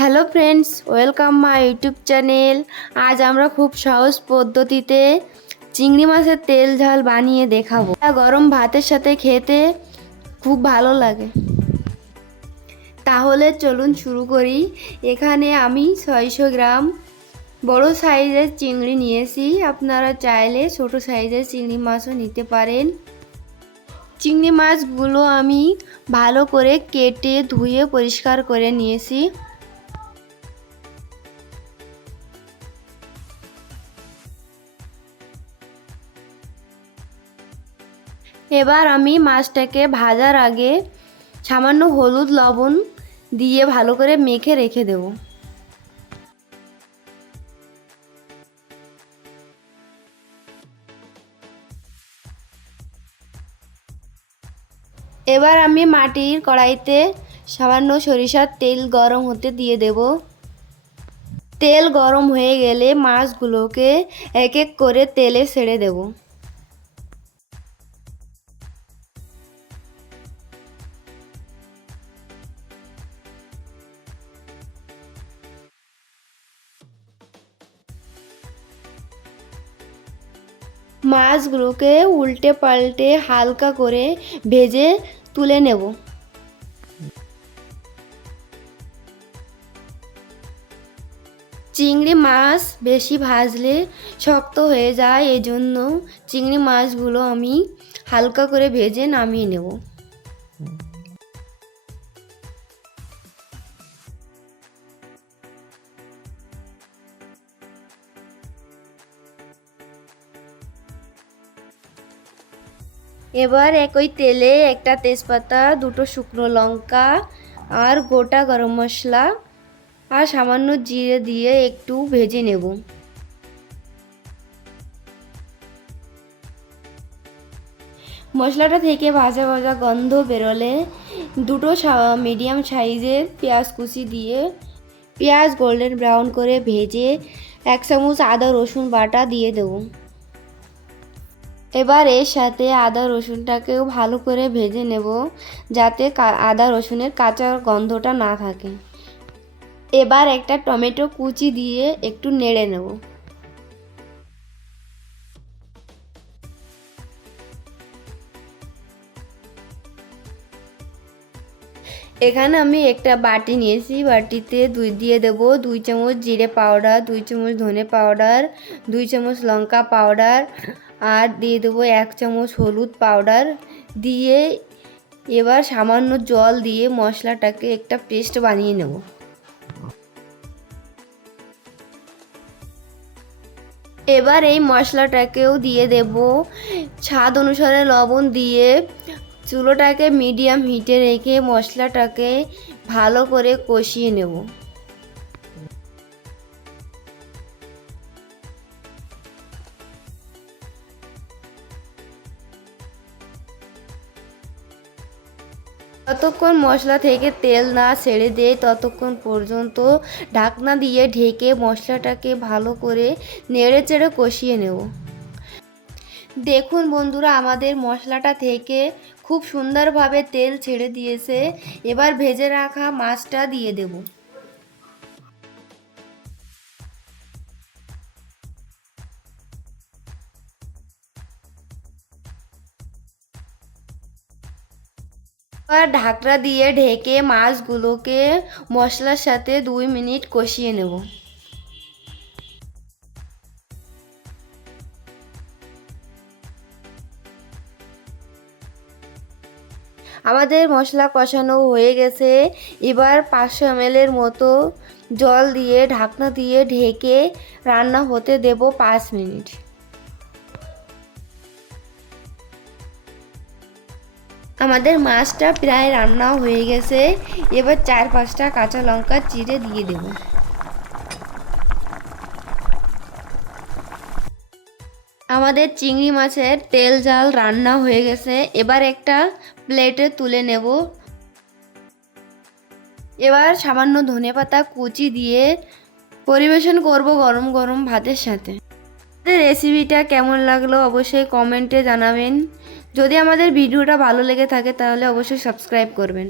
Hello friends, welcome my YouTube channel. আজ আমরা খুব সহজ পদ্ধতিতে চিংড়ি মাছের তেল ঝাল বানিয়ে দেখাবো। এটা গরম ভাতের সাথে খেতে খুব ভালো লাগে। তাহলে চলুন শুরু করি। এখানে আমি 600 গ্রাম বড় সাইজের চিংড়ি নিয়েছি। আপনারা চাইলে ছোট সাইজের চিংড়ি মাছও নিতে পারেন। চিংড়ি মাছগুলো আমি ভালো করে কেটে ধুয়ে পরিষ্কার করে নিয়েছি। এবার আমি মাছটাকে ভাজার আগে সামান্য হলুদ লবণ দিয়ে ভালো করে মেখে রেখে দেব। এবার আমি মাটির কড়াইতে সামান্য সরিষার তেল গরম হতে দিয়ে দেব। তেল গরম হয়ে গেলে মাছগুলোকে এক এক করে তেলে ছেড়ে দেব। মাছগুলোকে উল্টে পাল্টে হালকা করে ভেজে তুলে নেব। চিংড়ি মাছ বেশি ভাজলে শক্ত হয়ে যায়, এজন্য চিংড়ি মাছগুলো আমি হালকা করে ভেজে নামিয়ে নেব। এবার একই তেলে একটা তেজপাতা, দুটো শুকনো লঙ্কা আর গোটা গরম মশলা আর সামান্য জিরে দিয়ে একটু ভেজে নেব। মশলাটা থেকে ভাজা ভাজা গন্ধ বেরোলে দুটো মিডিয়াম সাইজের পেঁয়াজ কুচি দিয়ে পেঁয়াজ গোল্ডেন ব্রাউন করে ভেজে 1 চামচ আদা রসুন বাটা দিয়ে দেব। এবার এর সাথে আদা রসুনটাকেও ভালো করে ভেজে নেব, যাতে আদা রসুনের কাঁচা গন্ধটা না থাকে। এবার একটা টমেটো কুচি দিয়ে একটু নেড়ে নেব। এখানে আমি একটা বাটি নিয়েছি, বাটিতে দিয়ে দেব 2 চামচ জিরে পাউডার, 2 চামচ ধনে পাউডার, 2 চামচ লঙ্কা পাউডার আর দিয়ে দেবো 1 চামচ হলুদ পাউডার দিয়ে এবার সামান্য জল দিয়ে মশলাটাকে একটা পেস্ট বানিয়ে নেব। এবার এই মশলাটাকেও দিয়ে দেব, স্বাদ অনুসারে লবণ দিয়ে চুলোটাকে মিডিয়াম হিটে রেখে মশলাটাকে ভালো করে কষিয়ে নেব। যতক্ষণ মশলা থেকে তেল না ছেড়ে দেয় ততক্ষণ পর্যন্ত ঢাকনা দিয়ে ঢেকে মশলাটাকে ভালো করে নেড়ে চেড়ে কষিয়ে নেব। দেখুন বন্ধুরা, আমাদের মশলাটা থেকে খুব সুন্দরভাবে তেল ছেড়ে দিয়েছে। এবার ভেজে রাখা মাছটা দিয়ে দেব। এবার ঢাকনা দিয়ে ঢেকে মাছগুলোকে মশলার সাথে 2 মিনিট কষিয়ে নেব। আমাদের মশলা কষানো হয়ে গেছে। এবার 500 ml মতো জল দিয়ে ঢাকনা দিয়ে ঢেকে রান্না হতে দেব 5 মিনিট। আমাদের মাছটা প্রায় রান্না হয়ে গেছে। এবার 4-5টা কাঁচা লঙ্কা চিড়ে দিয়ে দেব। আমাদের চিংড়ি মাছের তেল ঝাল রান্না হয়ে গেছে। এবার একটা প্লেটে তুলে নেব। এবার সামান্য ধনেপাতা কুচি দিয়ে পরিবেশন করব গরম গরম ভাতের সাথে। রেসিপিটা কেমন লাগলো অবশ্যই কমেন্টে জানাবেন। যদি আমাদের ভিডিওটা ভালো লেগে থাকে তাহলে অবশ্যই সাবস্ক্রাইব করবেন।